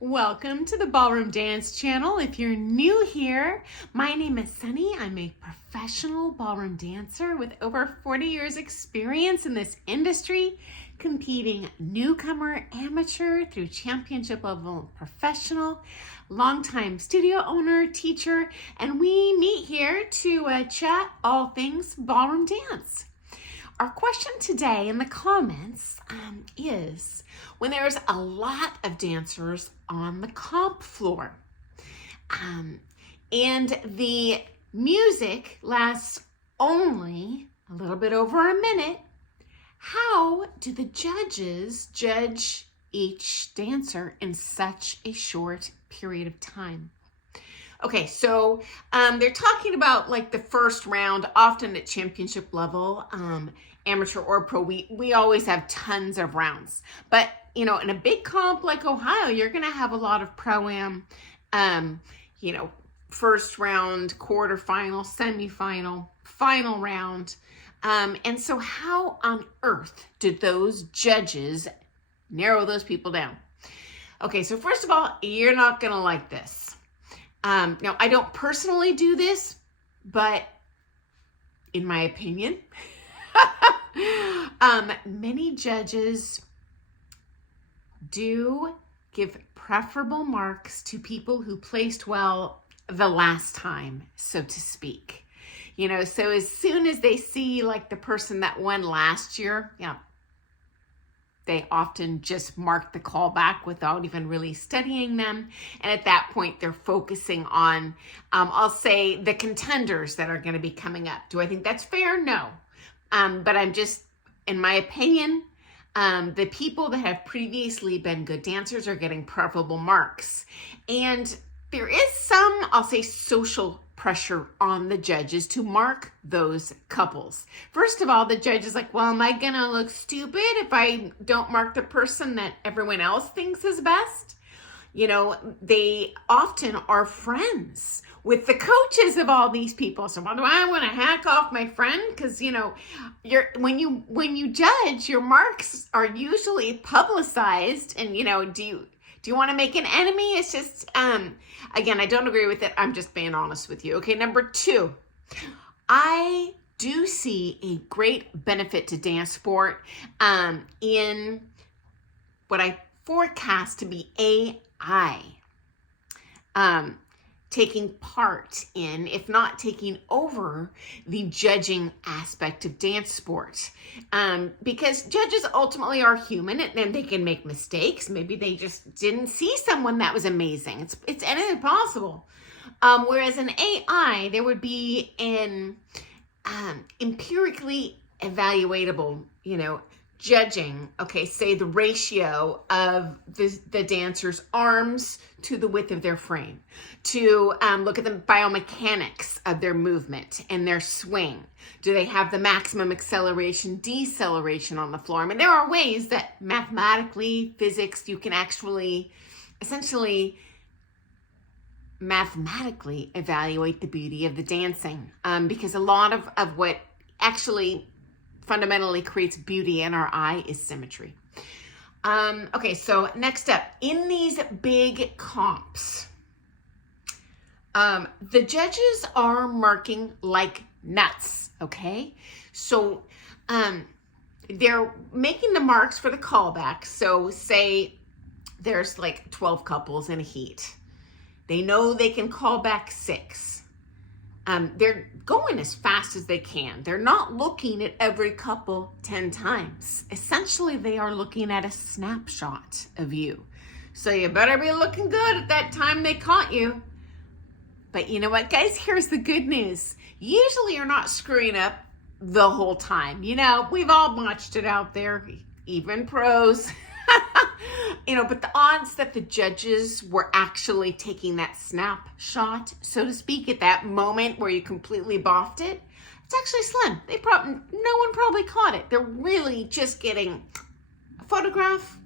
Welcome to the Ballroom Dance channel. If you're new here, my name is Sunny. I'm a professional ballroom dancer with over 40 years experience in this industry, competing newcomer, amateur through championship level professional, longtime studio owner, teacher, and we meet here to chat all things ballroom dance. Our question today in the comments is when there's a lot of dancers on the comp floor and the music lasts only a little bit over a minute, how do the judges judge each dancer in such a short period of time? Okay, so they're talking about like the first round, often at championship level, amateur or pro. We always have tons of rounds, but in a big comp like Ohio, you're going to have a lot of pro-am, first round, quarterfinal, semifinal, final round. And so how on earth did those judges narrow those people down? Okay, so first of all, you're not going to like this. Now, I don't personally do this, but in my opinion, many judges do give preferable marks to people who placed well the last time, so to speak. So as soon as they see like the person that won last year, they often just mark the callback without even really studying them. And at that point, they're focusing on, I'll say, the contenders that are going to be coming up. Do I think that's fair? No. But I'm just, in my opinion, the people that have previously been good dancers are getting preferable marks. And there is some, I'll say, social pressure on the judges to mark those couples. First of all, the judge is like, well, am I gonna look stupid if I don't mark the person that everyone else thinks is best? They often are friends with the coaches of all these people. So why do I want to hack off my friend? Because when you judge, your marks are usually publicized, and do you want to make an enemy? It's just, again, I don't agree with it. I'm just being honest with you. Okay, number 2, I do see a great benefit to dance sport in what I forecast to be AI taking part in, if not taking over, the judging aspect of dance sport. Because judges ultimately are human and they can make mistakes. Maybe they just didn't see someone that was amazing. It's anything possible. Whereas in AI, there would be an empirically evaluatable, judging, say the ratio of the dancer's arms to the width of their frame, to look at the biomechanics of their movement and their swing. Do they have the maximum acceleration, deceleration on the floor? I mean, there are ways that mathematically, physics, you can actually essentially mathematically evaluate the beauty of the dancing, because a lot of what actually fundamentally creates beauty in our eye is symmetry. Okay, so next up, in these big comps, the judges are marking like nuts, okay? So they're making the marks for the callback. So say there's like 12 couples in a heat. They know they can call back 6. They're going as fast as they can. They're not looking at every couple 10 times. Essentially, they are looking at a snapshot of you. So you better be looking good at that time they caught you. But you know what, guys? Here's the good news. Usually you're not screwing up the whole time. We've all watched it out there, even pros. But the odds that the judges were actually taking that snapshot, so to speak, at that moment where you completely boffed it, it's actually slim. No one probably caught it. They're really just getting a photograph,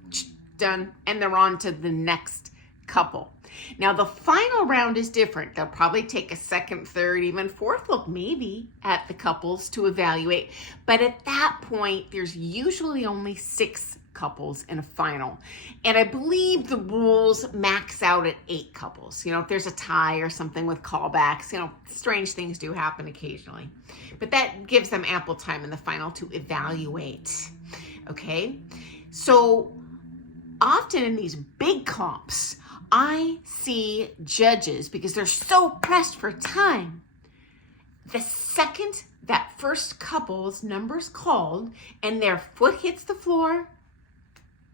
done, and they're on to the next couple. Now, the final round is different. They'll probably take a second, third, even fourth look maybe at the couples to evaluate. But at that point, there's usually only 6 couples in a final. And I believe the rules max out at 8 couples. You know, if there's a tie or something with callbacks, you know, strange things do happen occasionally. But that gives them ample time in the final to evaluate. Okay? So often in these big comps, I see judges, because they're so pressed for time, the second that first couple's number's called and their foot hits the floor,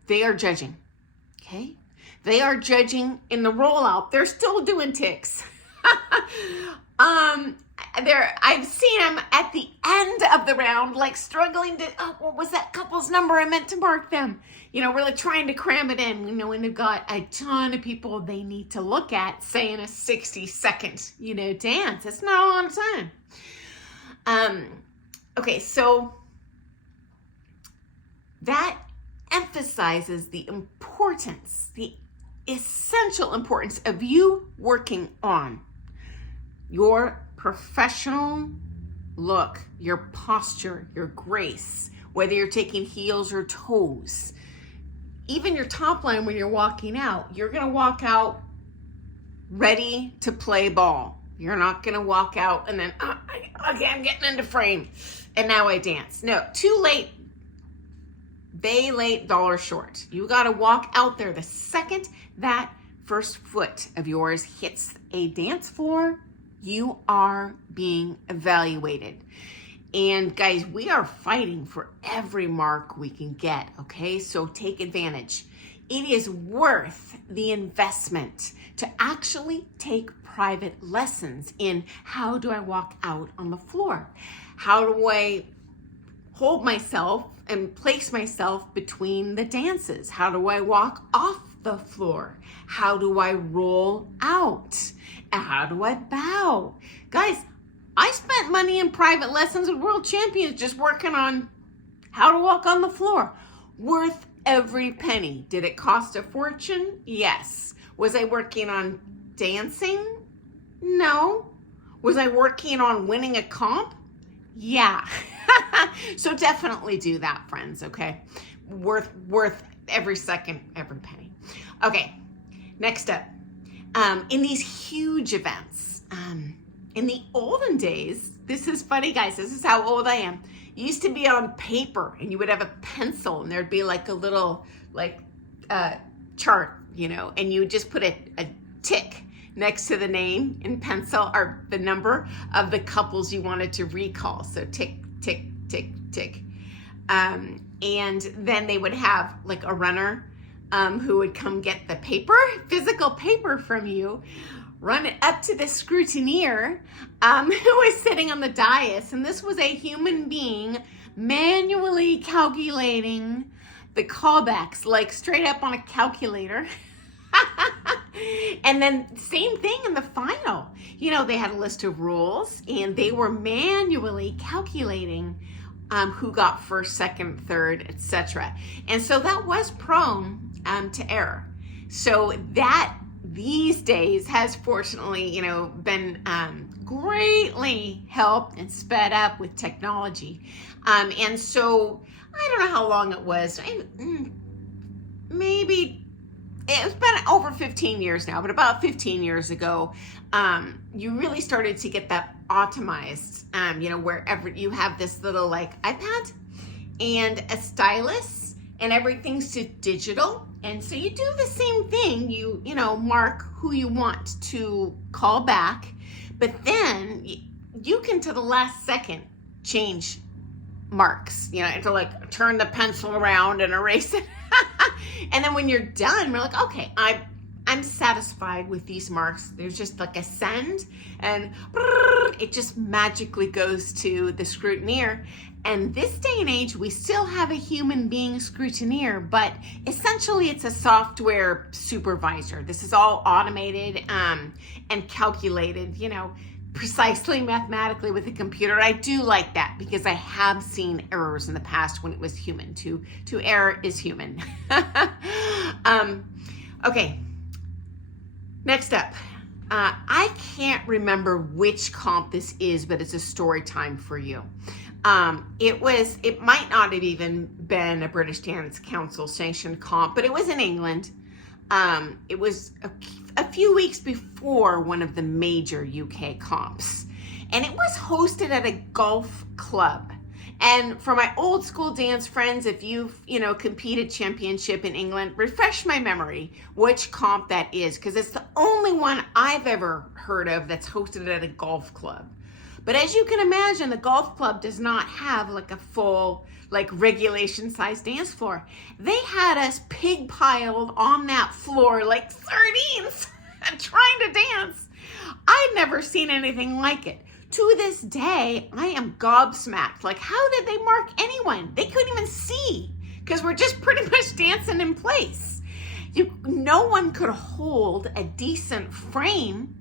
they are judging, okay? They are judging in the rollout. They're still doing ticks. I've seen them at the end of the round, like struggling to, what was that couple's number? I meant to mark them. You know, really trying to cram it in, you know, when they've got a ton of people they need to look at, say in a 60-second, you know, dance. It's not a lot of time. Okay, so that emphasizes the importance, the essential importance of you working on your professional look, your posture, your grace, whether you're taking heels or toes, even your top line when you're walking out. You're going to walk out ready to play ball. You're not going to walk out and then, okay, I'm getting into frame and now I dance. No, too late. Day late, dollar short. You got to walk out there the second that first foot of yours hits a dance floor. You are being evaluated. And guys, we are fighting for every mark we can get, okay? So take advantage. It is worth the investment to actually take private lessons in how do I walk out on the floor? How do I hold myself and place myself between the dances? How do I walk off the floor? How do I roll out? And how do I bow? Guys, I spent money in private lessons with world champions just working on how to walk on the floor. Worth every penny. Did it cost a fortune? Yes. Was I working on dancing? No. Was I working on winning a comp? Yeah. So definitely do that, friends, okay? Worth every second, every penny. Okay, next up. In these huge events, in the olden days, this is funny, guys, this is how old I am. It used to be on paper, and you would have a pencil, and there'd be like a little chart, you know, and you would just put a tick next to the name in pencil or the number of the couples you wanted to recall. So tick, tick, tick, tick. And then they would have like a runner who would come get the paper, physical paper from you, run it up to the scrutineer who was sitting on the dais. And this was a human being manually calculating the callbacks, like straight up on a calculator. And then same thing in the final. You know, they had a list of rules and they were manually calculating who got first, second, third, etc. And so that was prone to error. So that these days has fortunately, you know, been greatly helped and sped up with technology. And so I don't know how long it was. Maybe it's been over 15 years now, but about 15 years ago, you really started to get that optimized, you know, wherever you have this little like iPad and a stylus and everything's to digital. And so you do the same thing, you know, mark who you want to call back, but then you can to the last second change marks, you know, to like turn the pencil around and erase it. And then when you're done, we're like, okay, I'm satisfied with these marks. There's just like a send and it just magically goes to the scrutineer. And this day and age, we still have a human being scrutineer, but essentially it's a software supervisor. This is all automated and calculated, you know, precisely mathematically with a computer. I do like that because I have seen errors in the past when it was human. To err is human. Okay, next up. I can't remember which comp this is, but it's a story time for you. It might not have even been a British Dance Council sanctioned comp, but it was in England. It was a few weeks before one of the major UK comps, and it was hosted at a golf club. And for my old school dance friends, if you've, competed championship in England, refresh my memory which comp that is, because it's the only one I've ever heard of that's hosted at a golf club. But as you can imagine, the golf club does not have like a full, like regulation size dance floor. They had us pig piled on that floor like sardines trying to dance. I'd never seen anything like it. To this day, I am gobsmacked. Like, how did they mark anyone? They couldn't even see because we're just pretty much dancing in place. No one could hold a decent frame,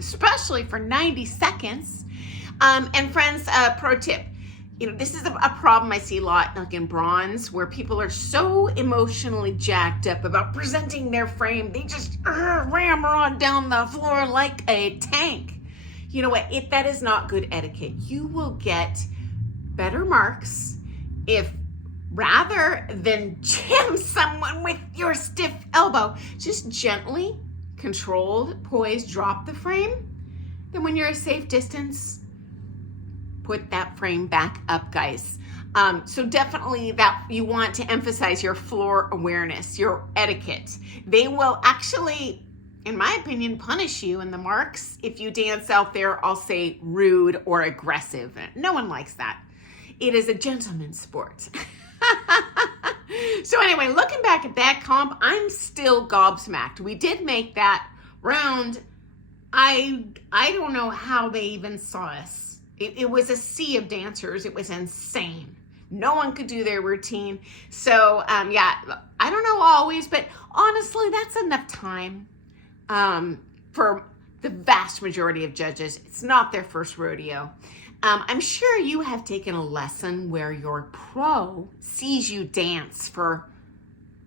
especially for 90 seconds. And friends, pro tip, this is a problem I see a lot like in bronze, where people are so emotionally jacked up about presenting their frame. They just ram on down the floor like a tank. You know what? That is not good etiquette. You will get better marks if, rather than jam someone with your stiff elbow, just gently, controlled, poised, drop the frame. Then when you're a safe distance, put that frame back up, guys. So definitely that you want to emphasize your floor awareness, your etiquette. They will actually, in my opinion, punish you in the marks if you dance out there, I'll say rude or aggressive. No one likes that. It is a gentleman's sport. So anyway, looking back at that comp, I'm still gobsmacked. We did make that round. I don't know how they even saw us. It was a sea of dancers. It was insane. No one could do their routine. So yeah, I don't know always, but honestly, that's enough time for the vast majority of judges. It's not their first rodeo. I'm sure you have taken a lesson where your pro sees you dance for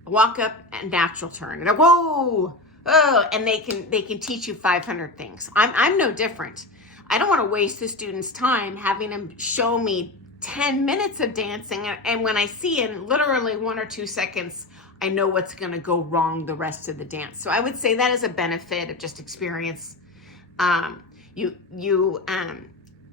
a walk up and natural turn, and whoa, oh, and they can teach you 500 things. I'm no different. I don't want to waste the student's time having them show me 10 minutes of dancing, and when I see in literally 1 or 2 seconds, I know what's going to go wrong the rest of the dance. So I would say that is a benefit of just experience. You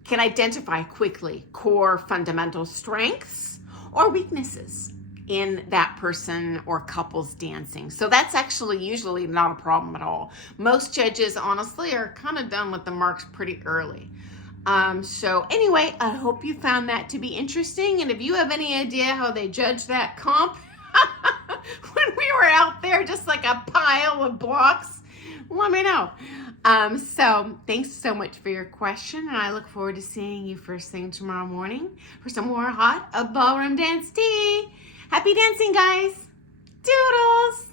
can identify quickly core fundamental strengths or weaknesses in that person or couple's dancing. So that's actually usually not a problem at all. Most judges, honestly, are kind of done with the marks pretty early. So anyway, I hope you found that to be interesting. And if you have any idea how they judge that comp when we were out there just like a pile of blocks, let me know. So thanks so much for your question, and I look forward to seeing you first thing tomorrow morning for some more hot ballroom dance tea. Happy dancing, guys. Doodles.